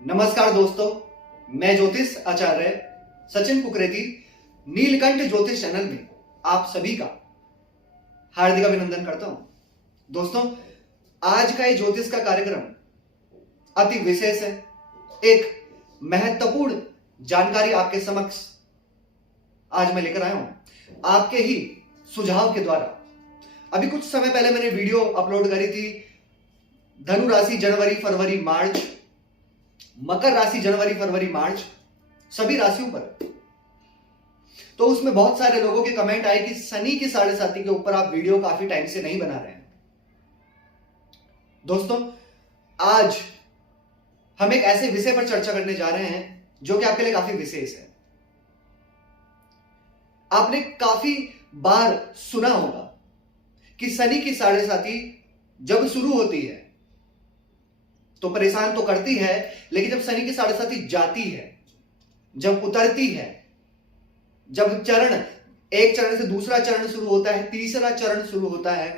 नमस्कार दोस्तों, मैं ज्योतिष आचार्य सचिन कुकरेती नीलकंठ ज्योतिष चैनल में आप सभी का हार्दिक अभिनंदन करता हूं। दोस्तों, आज का ये ज्योतिष का कार्यक्रम अति विशेष है। एक महत्वपूर्ण जानकारी आपके समक्ष आज मैं लेकर आया हूं आपके ही सुझाव के द्वारा। अभी कुछ समय पहले मैंने वीडियो अपलोड करी थी धनु राशि जनवरी फरवरी मार्च, मकर राशि जनवरी फरवरी मार्च, सभी राशियों पर। तो उसमें बहुत सारे लोगों के कमेंट आए कि शनि की 7.5 के ऊपर आप वीडियो काफी टाइम से नहीं बना रहे हैं। दोस्तों, आज हम एक ऐसे विषय पर चर्चा करने जा रहे हैं जो कि आपके लिए काफी विशेष है। आपने काफी बार सुना होगा कि शनि की 7.5 जब शुरू होती है तो परेशान तो करती है, लेकिन जब शनि की 7.5 जाती है, जब उतरती है, जब एक चरण से दूसरा चरण शुरू होता है, तीसरा चरण शुरू होता है,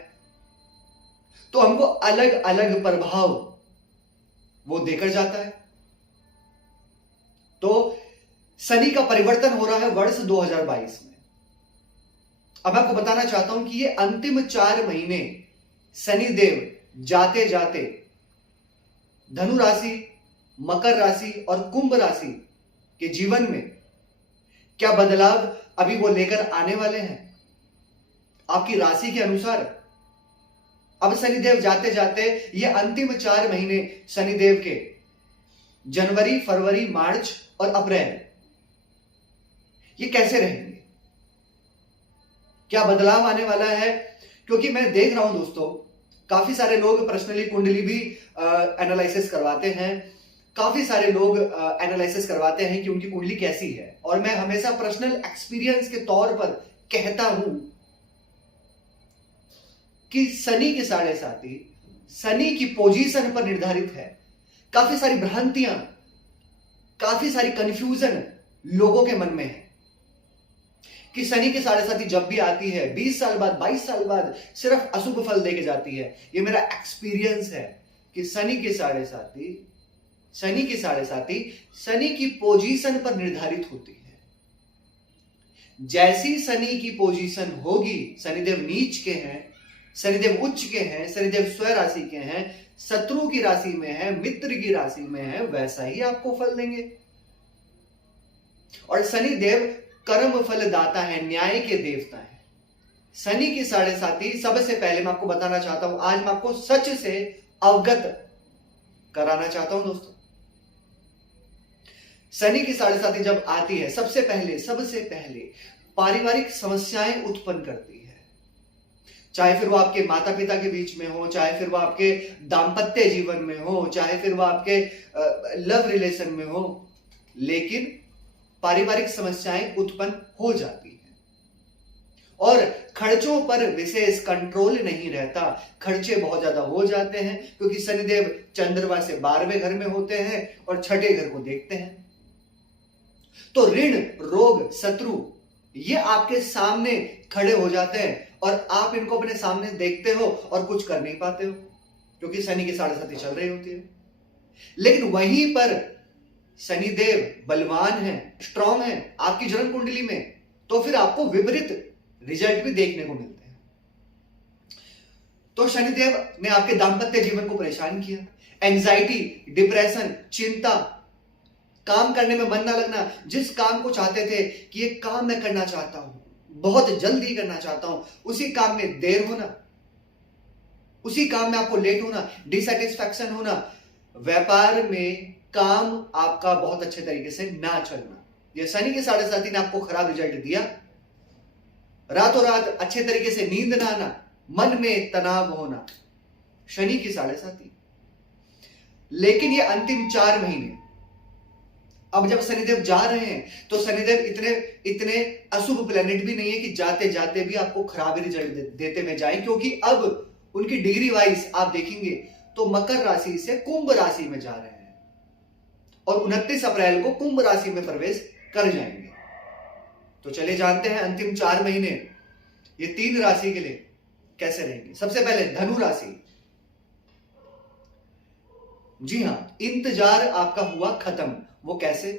तो हमको अलग अलग प्रभाव वो देकर जाता है। तो शनि का परिवर्तन हो रहा है वर्ष 2022 में। अब आपको बताना चाहता हूं कि ये अंतिम 4 महीने शनिदेव जाते जाते धनु राशि, मकर राशि और कुंभ राशि के जीवन में क्या बदलाव अभी वो लेकर आने वाले हैं आपकी राशि के अनुसार। अब शनिदेव जाते जाते ये अंतिम 4 महीने शनिदेव के जनवरी फरवरी मार्च और अप्रैल ये कैसे रहेंगे, क्या बदलाव आने वाला है। क्योंकि मैं देख रहा हूं दोस्तों, काफी सारे लोग पर्सनली कुंडली भी एनालिसिस करवाते हैं, काफी सारे लोग एनालिसिस करवाते हैं कि उनकी कुंडली कैसी है। और मैं हमेशा पर्सनल एक्सपीरियंस के तौर पर कहता हूं कि शनि की 7.5 शनि की पोजीशन पर निर्धारित है। काफी सारी भ्रांतियां, काफी सारी कंफ्यूजन लोगों के मन में है कि शनि की 7.5 जब भी आती है 20 साल बाद 22 साल बाद सिर्फ अशुभ फल देके जाती है। ये मेरा एक्सपीरियंस है कि शनि की 7.5 शनि की पोजीशन पर निर्धारित होती है। जैसी शनि की पोजीशन होगी, शनिदेव नीच के हैं, शनिदेव उच्च के हैं, शनिदेव स्व राशि के हैं, शत्रु की राशि में है, मित्र की राशि में है, वैसा ही आपको फल देंगे। और शनिदेव कर्म फल दाता है, न्याय के देवता है। शनि की 7.5 सबसे पहले मैं आपको बताना चाहता हूं, आज मैं आपको सच से अवगत कराना चाहता हूं दोस्तों। शनि की 7.5 जब आती है सबसे पहले पारिवारिक समस्याएं उत्पन्न करती है। चाहे फिर वो आपके माता पिता के बीच में हो, चाहे फिर वो आपके दाम्पत्य जीवन में हो, चाहे फिर वो आपके लव रिलेशन में हो, लेकिन पारिवारिक समस्याएं उत्पन्न हो जाती हैं। और खर्चों पर विशेष कंट्रोल नहीं रहता, खर्चे बहुत ज्यादा हो जाते हैं क्योंकि शनिदेव चंद्रमा से 12वें घर में होते हैं और 6ठे घर को देखते हैं। तो ऋण, रोग, शत्रु ये आपके सामने खड़े हो जाते हैं और आप इनको अपने सामने देखते हो और कुछ कर नहीं पाते हो क्योंकि शनि की 7.5 चल रही होती है। लेकिन वहीं पर शनिदेव बलवान है, स्ट्रांग है आपकी जन्म कुंडली में, तो फिर आपको विपरीत रिजल्ट भी देखने को मिलते हैं। तो शनिदेव ने आपके दाम्पत्य जीवन को परेशान किया, एंजाइटी, डिप्रेशन, चिंता, काम करने में मन ना लगना, जिस काम को चाहते थे कि ये काम मैं करना चाहता हूं, बहुत जल्दी करना चाहता हूं, उसी काम में देर होना, उसी काम में आपको लेट होना, डिसैटिस्फैक्शन होना, व्यापार में काम आपका बहुत अच्छे तरीके से ना चलना। यह शनि की 7.5 ने आपको खराब रिजल्ट दिया। रातों रात अच्छे तरीके से नींद ना आना, मन में तनाव होना, शनि की 7.5। लेकिन ये अंतिम 4 महीने, अब जब शनिदेव जा रहे हैं तो शनिदेव इतने अशुभ प्लेनेट भी नहीं है कि जाते जाते भी आपको खराब रिजल्ट देते हुए जाए, क्योंकि अब उनकी डिग्री वाइज आप देखेंगे तो मकर राशि से कुंभ राशि में जा रहे हैं और 29 अप्रैल को कुंभ राशि में प्रवेश कर जाएंगे। तो चले जानते हैं अंतिम 4 महीने ये 3 राशि के लिए कैसे रहेंगे। सबसे पहले धनु राशि, जी हां, इंतजार आपका हुआ खत्म। वो कैसे?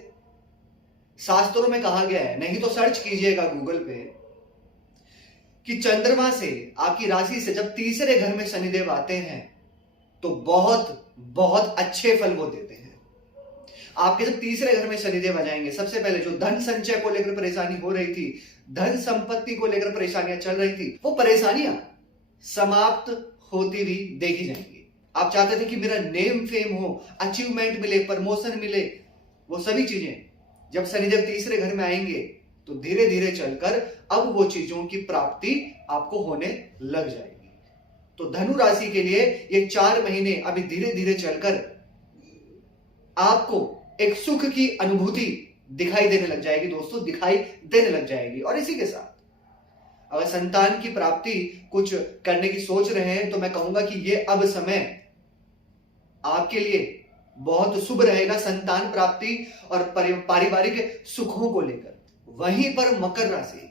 शास्त्रों में कहा गया है, नहीं तो सर्च कीजिएगा गूगल पे, कि चंद्रमा से, आपकी राशि से जब तीसरे घर में शनिदेव आते हैं तो बहुत बहुत अच्छे फल वो देते हैं। आपके जब तीसरे घर में शनिदेव आ जाएंगे, सबसे पहले जो धन संचय को लेकर परेशानी हो रही थी, धन संपत्ति को लेकर परेशानियां चल रही थी, वो परेशानियां समाप्त होती हुई देखी जाएंगी। आप चाहते थे कि मेरा नेम फेम हो, अचीवमेंट मिले, प्रमोशन मिले, वो सभी चीजें जब शनिदेव तीसरे घर में आएंगे तो धीरे धीरे चलकर अब वो चीजों की प्राप्ति आपको होने लग जाएगी। तो धनु राशि के लिए ये 4 महीने अभी धीरे धीरे चलकर आपको एक सुख की अनुभूति दिखाई देने लग जाएगी दोस्तों, दिखाई देने लग जाएगी। और इसी के साथ अगर संतान की प्राप्ति कुछ करने की सोच रहे हैं तो मैं कहूंगा कि ये अब समय आपके लिए बहुत शुभ रहेगा, संतान प्राप्ति और पारिवारिक सुखों को लेकर। वहीं पर मकर राशि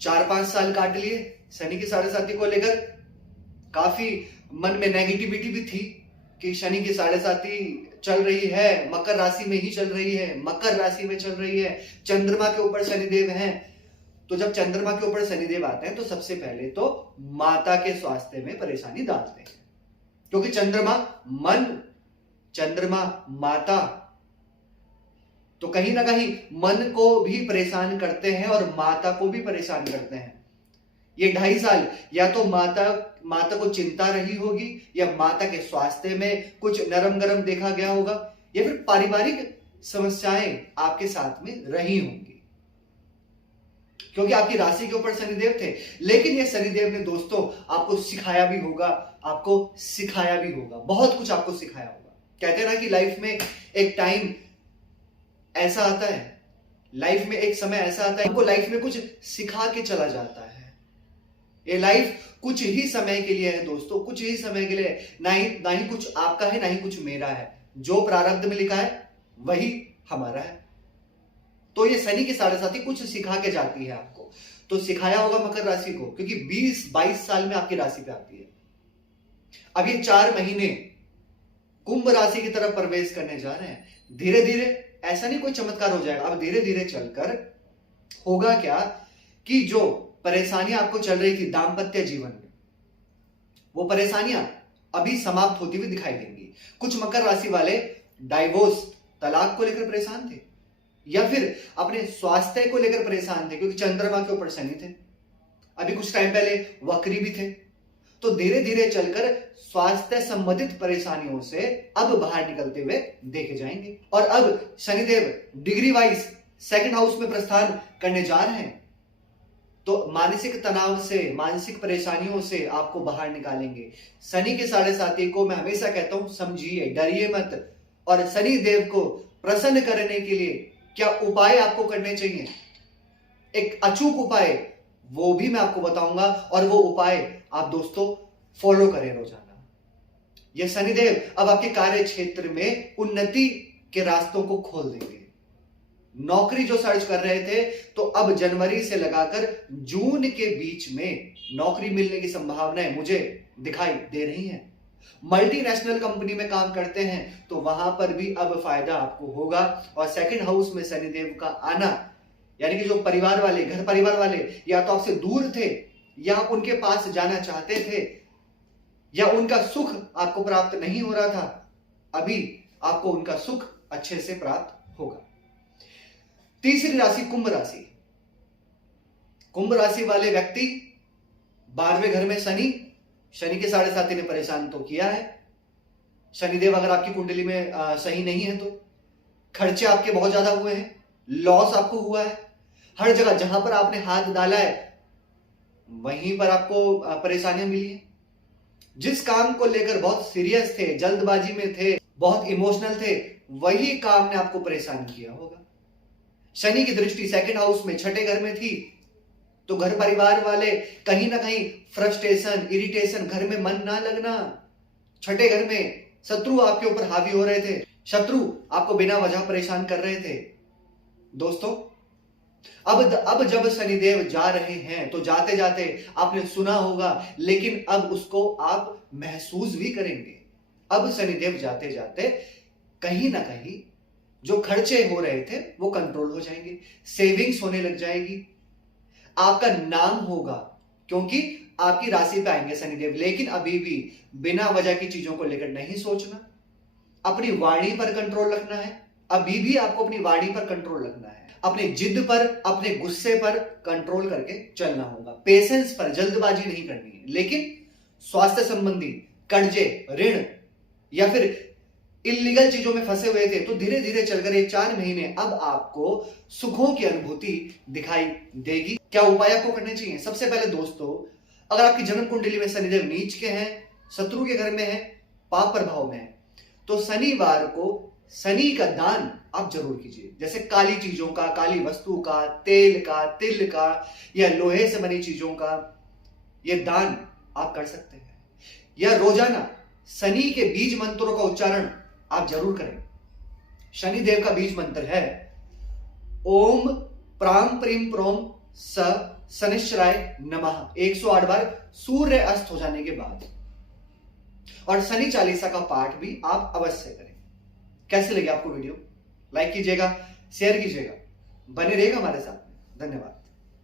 4-5 साल काट लिए शनि की 7.5 को लेकर, काफी मन में नेगेटिविटी भी थी कि शनि की 7.5 चल रही है, मकर राशि में ही चल रही है, मकर राशि में चल रही है, चंद्रमा के ऊपर शनिदेव हैं। तो जब चंद्रमा के ऊपर शनिदेव आते हैं तो सबसे पहले तो माता के स्वास्थ्य में परेशानी डालते हैं, क्योंकि चंद्रमा मन, चंद्रमा माता, तो कहीं ना कहीं मन को भी परेशान करते हैं और माता को भी परेशान करते हैं। ये 2.5 साल या तो माता को चिंता रही होगी, या माता के स्वास्थ्य में कुछ नरम गरम देखा गया होगा, या फिर पारिवारिक समस्याएं आपके साथ में रही होंगी, क्योंकि आपकी राशि के ऊपर शनिदेव थे। लेकिन ये शनिदेव ने दोस्तों आपको सिखाया भी होगा, आपको सिखाया भी होगा, बहुत कुछ आपको सिखाया होगा। कहते हैं ना कि लाइफ में एक टाइम ऐसा आता है, लाइफ में एक समय ऐसा आता है, हमको लाइफ में कुछ सिखा के चला जाता है। ये लाइफ कुछ ही समय के लिए है दोस्तों, कुछ ही समय के लिए, ना ही कुछ आपका है, ना ही कुछ मेरा है। जो प्रारब्ध में लिखा है वही हमारा है। तो ये शनि की 7.5 कुछ सिखा के जाती है आपको, तो सिखाया होगा मकर राशि को, क्योंकि 20-22 साल में आपकी राशि पे आती है। अब ये 4 महीने कुंभ राशि की तरफ प्रवेश करने जा रहे हैं। धीरे धीरे, ऐसा नहीं कोई चमत्कार हो जाएगा, अब धीरे धीरे चलकर होगा क्या कि जो परेशानियां आपको चल रही थी दाम्पत्य जीवन में, वो परेशानियां अभी समाप्त होती हुई दिखाई देंगी। कुछ मकर राशि वाले डाइवोर्स, तलाक को लेकर परेशान थे, या फिर अपने स्वास्थ्य को लेकर परेशान थे, क्योंकि चंद्रमा के ऊपर शनि थे, अभी कुछ टाइम पहले वक्री भी थे। तो धीरे धीरे चलकर स्वास्थ्य संबंधित परेशानियों से अब बाहर निकलते हुए देखे जाएंगे। और अब Shanidev degree wise 2nd house में प्रस्थान करने जा रहे हैं, तो मानसिक तनाव से, मानसिक परेशानियों से आपको बाहर निकालेंगे। शनि के 7.5 को मैं हमेशा कहता हूं, समझिए, डरिए मत। और शनि देव को प्रसन्न करने के लिए क्या उपाय आपको करने चाहिए, एक अचूक उपाय, वो भी मैं आपको बताऊंगा, और वो उपाय आप दोस्तों फॉलो करें रोजाना। यह शनिदेव अब आपके कार्य क्षेत्र में उन्नति के रास्तों को खोल देंगे। नौकरी जो सर्च कर रहे थे, तो अब जनवरी से लगाकर जून के बीच में नौकरी मिलने की संभावनाएं मुझे दिखाई दे रही हैं। मल्टीनेशनल कंपनी में काम करते हैं तो वहां पर भी अब फायदा आपको होगा। और 2nd हाउस में शनिदेव का आना, यानी कि जो परिवार वाले, घर परिवार वाले या तो आपसे दूर थे, या आप उनके पास जाना चाहते थे, या उनका सुख आपको प्राप्त नहीं हो रहा था, अभी आपको उनका सुख अच्छे से प्राप्त होगा। तीसरी राशि कुंभ राशि। कुंभ राशि वाले व्यक्ति, 12वें घर में शनि, शनि के 7.5 ने परेशान तो किया है। शनिदेव अगर आपकी कुंडली में सही नहीं है तो खर्चे आपके बहुत ज्यादा हुए हैं, लॉस आपको हुआ है, हर जगह जहां पर आपने हाथ डाला है वहीं पर आपको परेशानियां मिली हैं। जिस काम को लेकर बहुत सीरियस थे, जल्दबाजी में थे, बहुत इमोशनल थे, वही काम ने आपको परेशान किया होगा। शनि की दृष्टि 2nd हाउस में, 6ठे घर में थी, तो घर परिवार वाले कहीं ना कहीं फ्रस्ट्रेशन, इरिटेशन, घर में मन ना लगना, 6ठे घर में शत्रु आपके ऊपर हावी हो रहे थे, शत्रु आपको बिना वजह परेशान कर रहे थे। दोस्तों अब जब शनिदेव जा रहे हैं तो जाते जाते आपने सुना होगा, लेकिन अब उसको आप महसूस भी करेंगे। अब शनिदेव जाते जाते कहीं ना कहीं जो खर्चे हो रहे थे वो कंट्रोल हो जाएंगे, सेविंग्स होने लग जाएगी, आपका नाम होगा, क्योंकि आपकी राशि पे आएंगे शनिदेव। लेकिन अभी भी बिना वजह की चीजों को लेकर नहीं सोचना, अपनी वाणी पर कंट्रोल रखना है। अभी भी आपको अपनी वाणी पर कंट्रोल रखना है, अपनी जिद पर, अपने गुस्से पर कंट्रोल करके चलना होगा, पेशेंस पर, जल्दबाजी नहीं करनी है। लेकिन स्वास्थ्य संबंधी कर्जे, ऋण या फिर इलीगल चीजों में फंसे हुए थे, तो धीरे धीरे चलकर ये 4 महीने अब आपको सुखों की अनुभूति दिखाई देगी। क्या उपाय आपको करने चाहिए? सबसे पहले दोस्तों, अगर आपकी जन्म कुंडली में शनिदेव नीच के हैं, शत्रु के घर में है, पाप प्रभाव में है, तो शनिवार को शनि का दान आप जरूर कीजिए। जैसे काली चीजों का, काली वस्तु का, तेल का, तिल का या लोहे से बनी चीजों का ये दान आप कर सकते हैं। या रोजाना शनि के बीज मंत्रों का उच्चारण आप जरूर करें। शनिदेव का बीज मंत्र है ओम प्राम प्रीम प्रोम स शनिश्चराय नमः, 108 बार सूर्य अस्त हो जाने के बाद। और शनि चालीसा का पाठ भी आप अवश्य करें। कैसे लगी आपको वीडियो? लाइक कीजिएगा, शेयर कीजिएगा, बने रहिएगा हमारे साथ। धन्यवाद।